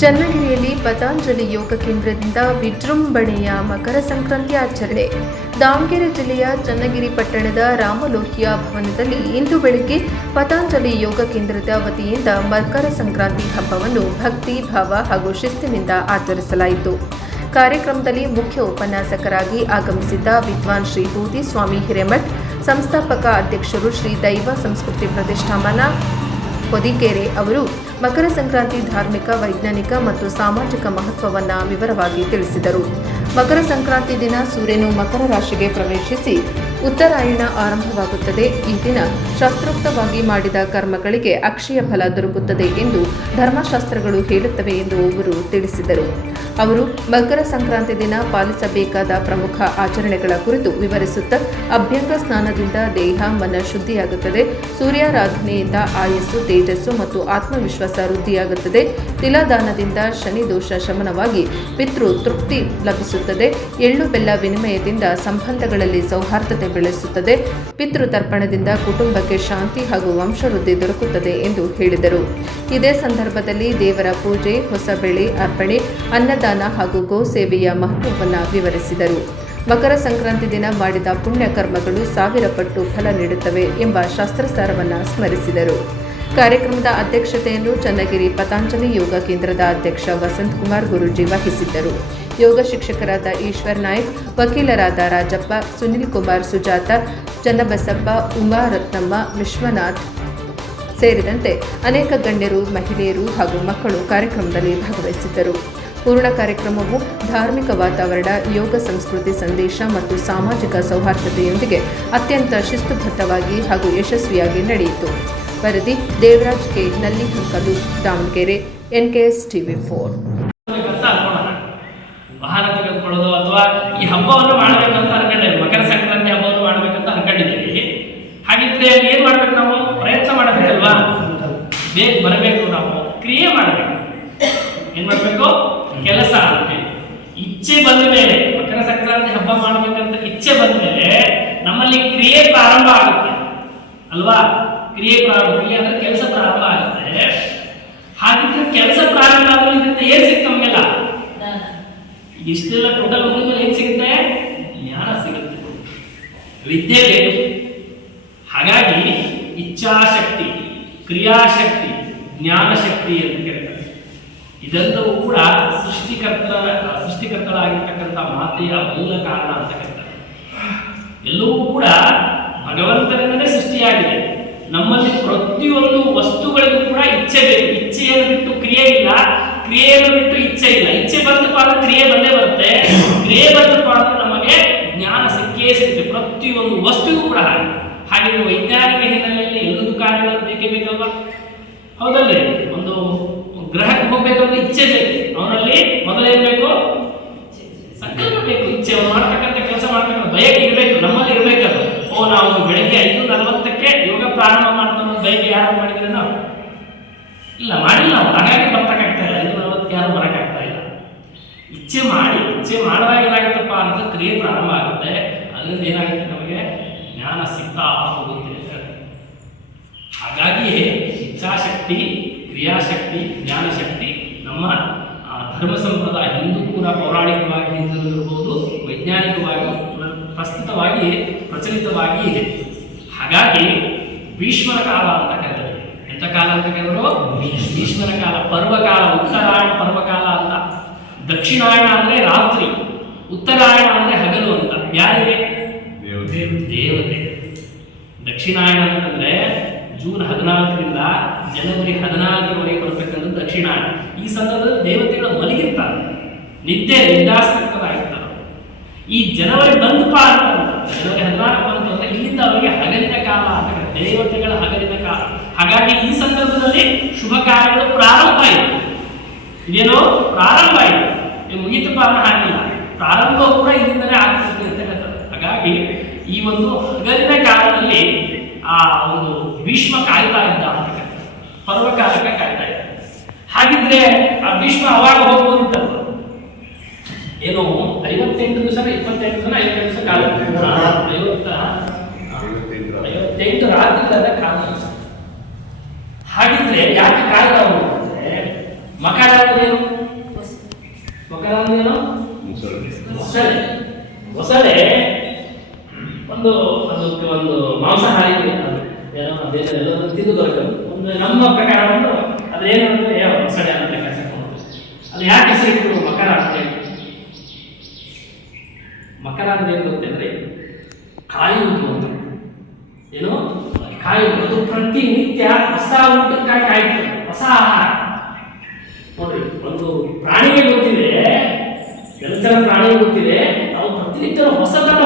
ಚನ್ನಗಿರಿಯಲ್ಲಿ ಪತಂಜಲಿ ಯೋಗ ಕೇಂದ್ರದಿಂದ ವಿಜೃಂಭಣೆಯ ಮಕರ ಸಂಕ್ರಾಂತಿ ಆಚರಣೆ. ದಾವಣಗೆರೆ ಜಿಲ್ಲೆಯ ಚನ್ನಗಿರಿ ಪಟ್ಟಣದ ರಾಮಲೋಹಿಯಾ ಭವನದಲ್ಲಿ ಇಂದು ಬೆಳಗ್ಗೆ ಪತಂಜಲಿ ಯೋಗ ಕೇಂದ್ರದ ವತಿಯಿಂದ ಮಕರ ಸಂಕ್ರಾಂತಿ ಹಬ್ಬವನ್ನು ಭಕ್ತಿ ಭಾವ ಹಾಗೂ ಶಿಸ್ತಿನಿಂದ ಆಚರಿಸಲಾಯಿತು. ಕಾರ್ಯಕ್ರಮದಲ್ಲಿ ಮುಖ್ಯ ಉಪನ್ಯಾಸಕರಾಗಿ ಆಗಮಿಸಿದ್ದ ವಿದ್ವಾನ್ ಶ್ರೀ ಬೂದಿ ಸ್ವಾಮಿ ಹಿರೇಮಠ್, ಸಂಸ್ಥಾಪಕ ಅಧ್ಯಕ್ಷರು ಶ್ರೀ ದೈವ ಸಂಸ್ಕೃತಿ ಪ್ರತಿಷ್ಠಾನ ಹೊದಿಕೆರೆ ಅವರು ಮಕರ ಸಂಕ್ರಾಂತಿ ಧಾರ್ಮಿಕ, ವೈಜ್ಞಾನಿಕ ಮತ್ತು ಸಾಮಾಜಿಕ ಮಹತ್ವವನ್ನು ವಿವರವಾಗಿ ತಿಳಿಸಿದರು. ಮಕರ ಸಂಕ್ರಾಂತಿ ದಿನ ಸೂರ್ಯನು ಮಕರ ರಾಶಿಗೆ ಪ್ರವೇಶಿಸಿ ಉತ್ತರಾಯಣ ಆರಂಭವಾಗುತ್ತದೆ. ಈ ದಿನ ಶಾಸ್ತ್ರೋಕ್ತವಾಗಿ ಮಾಡಿದ ಕರ್ಮಗಳಿಗೆ ಅಕ್ಷಯ ಫಲ ದೊರಕುತ್ತದೆ ಎಂದು ಧರ್ಮಶಾಸ್ತ್ರಗಳು ಹೇಳುತ್ತವೆ ಎಂದು ಅವರು ತಿಳಿಸಿದರು. ಅವರು ಮಕರ ಸಂಕ್ರಾಂತಿ ದಿನ ಪಾಲಿಸಬೇಕಾದ ಪ್ರಮುಖ ಆಚರಣೆಗಳ ಕುರಿತು ವಿವರಿಸುತ್ತಾ, ಅಭ್ಯಂಗ ಸ್ನಾನದಿಂದ ದೇಹ ಮನ ಶುದ್ಧಿಯಾಗುತ್ತದೆ, ಸೂರ್ಯಾರಾಧನೆಯಿಂದ ಆಯಸ್ಸು, ತೇಜಸ್ಸು ಮತ್ತು ಆತ್ಮವಿಶ್ವಾಸ ವೃದ್ಧಿಯಾಗುತ್ತದೆ, ತಿಲದಾನದಿಂದ ಶನಿ ದೋಷ ಶಮನವಾಗಿ ಪಿತೃ ತೃಪ್ತಿ ಲಭಿಸುತ್ತದೆ, ಎಳ್ಳು ಬೆಲ್ಲ ವಿನಿಮಯದಿಂದ ಸಂಬಂಧಗಳಲ್ಲಿ ಸೌಹಾರ್ದತೆ ಬೆಳೆಸುತ್ತದೆ, ಪಿತೃತರ್ಪಣದಿಂದ ಕುಟುಂಬಕ್ಕೆ ಶಾಂತಿ ಹಾಗೂ ವಂಶವೃದ್ಧಿ ದೊರಕುತ್ತದೆ ಎಂದು ಹೇಳಿದರು. ಇದೇ ಸಂದರ್ಭದಲ್ಲಿ ದೇವರ ಪೂಜೆ, ಹೊಸ ಬೆಳೆ ಅರ್ಪಣೆ, ಅನ್ನದಾನ ಹಾಗೂ ಗೋ ಸೇವೆಯ ಮಹತ್ವವನ್ನು ವಿವರಿಸಿದರು. ಮಕರ ಸಂಕ್ರಾಂತಿ ದಿನ ಮಾಡಿದ ಪುಣ್ಯ ಕರ್ಮಗಳು 1000 ಪಟ್ಟು ಫಲ ನೀಡುತ್ತವೆ ಎಂಬ ಶಾಸ್ತ್ರಸಾರವನ್ನು ಸ್ಮರಿಸಿದರು. ಕಾರ್ಯಕ್ರಮದ ಅಧ್ಯಕ್ಷತೆಯನ್ನು ಚನ್ನಗಿರಿ ಪತಂಜಲಿ ಯೋಗ ಕೇಂದ್ರದ ಅಧ್ಯಕ್ಷ ವಸಂತ್ ಕುಮಾರ್ ಗುರೂಜಿ ವಹಿಸಿದ್ದರು. ಯೋಗ ಶಿಕ್ಷಕರಾದ ಈಶ್ವರ್ ನಾಯ್ಕ್, ವಕೀಲರಾದ ರಾಜಪ್ಪ, ಸುನಿಲ್ ಕುಮಾರ್, ಸುಜಾತ, ಚನ್ನಬಸಪ್ಪ, ಉಮಾ ರತ್ನಮ್ಮ, ವಿಶ್ವನಾಥ್ ಸೇರಿದಂತೆ ಅನೇಕ ಗಣ್ಯರು, ಮಹಿಳೆಯರು ಹಾಗೂ ಮಕ್ಕಳು ಕಾರ್ಯಕ್ರಮದಲ್ಲಿ ಭಾಗವಹಿಸಿದ್ದರು. ಪೂರ್ಣ ಕಾರ್ಯಕ್ರಮವು ಧಾರ್ಮಿಕ ವಾತಾವರಣ, ಯೋಗ ಸಂಸ್ಕೃತಿ ಸಂದೇಶ ಮತ್ತು ಸಾಮಾಜಿಕ ಸೌಹಾರ್ದತೆಯೊಂದಿಗೆ ಅತ್ಯಂತ ಶಿಸ್ತುಬದ್ಧವಾಗಿ ಹಾಗೂ ಯಶಸ್ವಿಯಾಗಿ ನಡೆಯಿತು. ವರದಿ Devaraj K, Nallihankalu, Davanagere, NKS TV4. ವಾಹನ ತೆಗೆದುಕೊಳ್ಳೋದು ಅಥವಾ ಈ ಹಬ್ಬವನ್ನು ಮಾಡಬೇಕಂತ ಅನ್ಕೊಂಡಿದ್ದೀವಿ, ಮಕರ ಸಂಕ್ರಾಂತಿ ಹಬ್ಬವನ್ನು ಮಾಡಬೇಕಂತ ಅನ್ಕೊಂಡಿದ್ದೀವಿ. ಹಾಗಿದ್ರೆ ಏನು ಮಾಡ್ಬೇಕು? ನಾವು ಪ್ರಯತ್ನ ಮಾಡಬೇಕಲ್ವಾ? ಬೇಗ ಬರಬೇಕು, ನಾವು ಕ್ರಿಯೆ ಮಾಡಬೇಕು. ಏನು ಮಾಡಬೇಕು? ಕೆಲಸ ಆಗಬೇಕು. ಇಚ್ಛೆ ಬಂದ ಮೇಲೆ, ಮಕರ ಸಂಕ್ರಾಂತಿ ಹಬ್ಬ ಮಾಡಬೇಕಂತ ಇಚ್ಛೆ ಬಂದ ಮೇಲೆ ನಮ್ಮಲ್ಲಿ ಕ್ರಿಯೆ ಪ್ರಾರಂಭ ಆಗುತ್ತೆ ಅಲ್ವಾ? ಕ್ರಿಯೆ ಅಂದ್ರೆ ಕೆಲಸ ಪ್ರಾರಂಭ ಆಗುತ್ತೆ. ಹಾಗಿದ್ರೆ ಕೆಲಸ ಪ್ರಾರಂಭ ಆಗಲು ಇದರಿಂದ ಏನು ಸಿಗ್ತದೆ? ನಮಗೆಲ್ಲ ಇಷ್ಟೆಲ್ಲ ಟೋಟಲ್ ಮೇಲೆ ಏನು ಸಿಗುತ್ತೆ? ಜ್ಞಾನ ಸಿಗುತ್ತೆ, ವಿದ್ಯೆ ಬೇಕು. ಹಾಗಾಗಿ ಇಚ್ಛಾಶಕ್ತಿ, ಕ್ರಿಯಾಶಕ್ತಿ, ಜ್ಞಾನಶಕ್ತಿ ಅಂತ ಕರೀತಾರೆ. ಇದೆಲ್ಲವೂ ಕೂಡ ಸೃಷ್ಟಿಕರ್ತರಾಗಿರ್ತಕ್ಕಂಥ ಮಾತೆಯ ಮೂಲ ಕಾರಣ ಅಂತ ಕರೀತಾರೆ. ಎಲ್ಲವೂ ಕೂಡ ಭಗವಂತನಿಂದಲೇ ಸೃಷ್ಟಿಯಾಗಿದೆ. ನಮ್ಮಲ್ಲಿ ಪ್ರತಿಯೊಂದು ವಸ್ತುಗಳಿಗೂ ಕೂಡ ಇಚ್ಛೆ ಬೇಕು. ಇಚ್ಛೆಯನ್ನು ಬಿಟ್ಟು ಕ್ರಿಯೆ ಇಲ್ಲ, ಕ್ರಿಯೆಯನ್ನು ಬಿಟ್ಟು ಇಚ್ಛೆ ಇಲ್ಲ. ಇಚ್ಛೆ ಬಂದಪ್ಪ ಅಂದ್ರೆ ಕ್ರಿಯೆ ಬಂದೇ ಬರುತ್ತೆ, ಕ್ರಿಯೆ ಬಂದಪ್ಪ ಅಂದ್ರೆ ನಮಗೆ ಜ್ಞಾನ ಸಿಕ್ಕೇ ಸಿಗುತ್ತೆ. ಪ್ರತಿಯೊಂದು ವಸ್ತುಗೂ ಕೂಡ ಹಾಗೆ ವೈಜ್ಞಾನಿಕ ಹಿನ್ನೆಲೆಯಲ್ಲಿ ಎಲ್ಲದೂ ಕಾರ್ಯಗಳು ಬೇಕೇ ಬೇಕಲ್ವಾ? ಹೌದಲ್ರಿ? ಒಂದು ಗ್ರಹಕ್ಕೆ ಹೋಗ್ಬೇಕಂದ್ರೆ ಇಚ್ಛೆ ಬೇಕು. ಅವನಲ್ಲಿ ಮೊದಲೇನ್ ಬೇಕು? ಸಂಕಲ್ಪ ಬೇಕು. ಇಚ್ಛೆ ಮಾಡ್ತಕ್ಕಂಥ ಕೆಲಸ ಮಾಡ್ತಕ್ಕಂಥ ಬಯಕೆ ಇರಬೇಕು, ನಮ್ಮಲ್ಲಿ ಇರಬೇಕದು. ನಾವು ಬೆಳಗ್ಗೆ 5:40ಕ್ಕೆ ಯೋಗ ಪ್ರಾರಂಭ ಮಾಡ್ತಾನೋ ಬಯಕೆ ಯಾರು ಮಾಡಿದ್ರೆ ನಾವು ಇಲ್ಲ ಮಾಡಿಲ್ಲ ನಾವು. ಹಾಗಾಗಿ ಬರ್ತಕ್ಕಾಗ್ತಾ ಇಲ್ಲ, 5:40ಕ್ಕೆ ಯಾರು ಬರೋಕ್ಕಾಗ್ತಾ ಇಲ್ಲ. ಇಚ್ಛೆ ಮಾಡಿದಾಗ ಏನಾಗುತ್ತಪ್ಪ ಅಂತ ಕ್ರಿಯೆ ಪ್ರಾರಂಭ ಆಗುತ್ತೆ. ಅದರಿಂದ ಏನಾಗುತ್ತೆ? ನಮಗೆ ಜ್ಞಾನ ಸಿಗ್ತಾ ಹೋಗುತ್ತೆ. ಹಾಗಾಗಿ ಇಚ್ಛಾಶಕ್ತಿ, ಕ್ರಿಯಾಶಕ್ತಿ, ಜ್ಞಾನಶಕ್ತಿ ನಮ್ಮ ಧರ್ಮ ಸಂಪ್ರದಾಯ ಹಿಂದೂ ಕೂಡ ಪೌರಾಣಿಕವಾಗಿ ಹಿಂದಿರುವುದು, ವೈಜ್ಞಾನಿಕವಾಗಿ ಪ್ರಸ್ತುತವಾಗಿ ಪ್ರಚಲಿತವಾಗಿ ಇದೆ. ಹಾಗಾಗಿ ಭೀಷ್ಮರ ಕಾಲ ಅಂತ ಕರೆದರು. ಎಂಥ ಕಾಲ ಅಂತ ಕರೆದರು? ಭೀಷ್ಮರ ಕಾಲ, ಪರ್ವಕಾಲ. ಉತ್ತರಾಯಣ ಪರ್ವಕಾಲ ಅಂತ. ದಕ್ಷಿಣಾಯಣ ಅಂದರೆ ರಾತ್ರಿ, ಉತ್ತರಾಯಣ ಅಂದರೆ ಹಗಲು ಅಂತ. ಯಾರಿಗೆ? ದೇವತೆ. ದಕ್ಷಿಣಾಯಣ ಅಂತಂದ್ರೆ ಜೂನ್ 14ರಿಂದ ಜನವರಿ 14ರವರೆಗೆ ಬರಬೇಕಂದ್ರೆ ದಕ್ಷಿಣಾಯಣ. ಈ ಸಂದರ್ಭದಲ್ಲಿ ದೇವತೆಗಳು ಮಲಗಿರ್ತಾರೆ, ನಿದ್ರಾಸ್ತರಾಗಿರ್ತಾರೆ. ಈ ಜನವರಿ ಬಂತಪ್ಪ ಅಂತ, ಜನವರಿ 14 ಬಂತು ಅಂದ್ರೆ ಇಲ್ಲಿಂದ ಅವರಿಗೆ ಹಗಲಿನ ಕಾಲ ಅಂತ, ದೇವತೆಗಳ ಹಗಲಿನ ಕಾಲ. ಹಾಗಾಗಿ ಈ ಸಂದರ್ಭದಲ್ಲಿ ಶುಭ ಕಾರ್ಯಗಳು ಪ್ರಾರಂಭ ಆಯಿತು. ಇದೇನೋ ಪ್ರಾರಂಭ ಆಯಿತು, ಮುಗಿತಪ್ಪ ಅನ್ನೋ ಹಾಗಿಲ್ಲ. ಪ್ರಾರಂಭ ಕೂಡ ಇಲ್ಲಿಂದಲೇ ಆಗ್ತದೆ ಅಂತ ಹೇಳ್ತಾರೆ. ಹಾಗಾಗಿ ಈ ಒಂದು ಹಗಲಿನ ಕಾಲದಲ್ಲಿ ಆ ಒಂದು ಭೀಷ್ಮ ಕಾಯ್ತಾ ಇದ್ದ ಅಂತ ಕರೀತಾರೆ. ಪರ್ವಕಾಲಕ್ಕೆ ಕಾಯ್ತಾ ಇದ್ದ. ಹಾಗಿದ್ರೆ ಆ ಭೀಷ್ಮ ಅವಾಗ ಹೋಗ್ಬೋದಿತ್ತಲ್ಲ. ಏನು 58 ದಿವಸ 28 ದಿನ 58 ದಿವಸ ಕಾಲ 58 ರಾತ್ರಿಗಳ ಕಾಲ. ಹಾಗಿದ್ರೆ ಯಾಕೆ ಕಾಯ್ದವರು ಅಂದ್ರೆ ಮಕರ ಅಂದ್ರೆ ಏನು? ಮಕರ ಅಂದ್ರೆ ಏನು? ಮೊಸಳೆ. ಮೊಸಳೆ ಒಂದು ಅದಕ್ಕೆ ಒಂದು ಮಾಂಸಾಹಾರಿ, ಏನೋ ದೇಶದೆಲ್ಲರೂ ತಿಂದು ಬರಬೇಕು. ಒಂದು ನಮ್ಮ ಪ್ರಕಾರ ಒಂದು ಅದೇನು ಅಂದ್ರೆ ಮೊಸಳೆ ಅಂತ ಕೆಲಸ ಮಾಡೋದು. ಅದು ಯಾಕೆ ಹೆಸರಿಟ್ಟು ಮಕರ ಅಂತ ಹೇಳಿ? ಮಕರ ಅಂದ್ರೆ ಏನು ಗೊತ್ತಂದ್ರೆ ಕಾಯುವುದು ಅಂತ. ಏನು ಕಾಯುವುದು? ಅದು ಪ್ರತಿನಿತ್ಯ ಹೊಸ ಊಟಕ್ಕಾಗಿ ಕಾಯ್ತದೆ, ಹೊಸ ಆಹಾರ. ನೋಡ್ರಿ, ಒಂದು ಪ್ರಾಣಿಗೆ ಗೊತ್ತಿದೆ, ಜಲಚರ ಪ್ರಾಣಿಗೆ ಗೊತ್ತಿದೆ, ನಾವು ಪ್ರತಿನಿತ್ಯ ಹೊಸದನ್ನು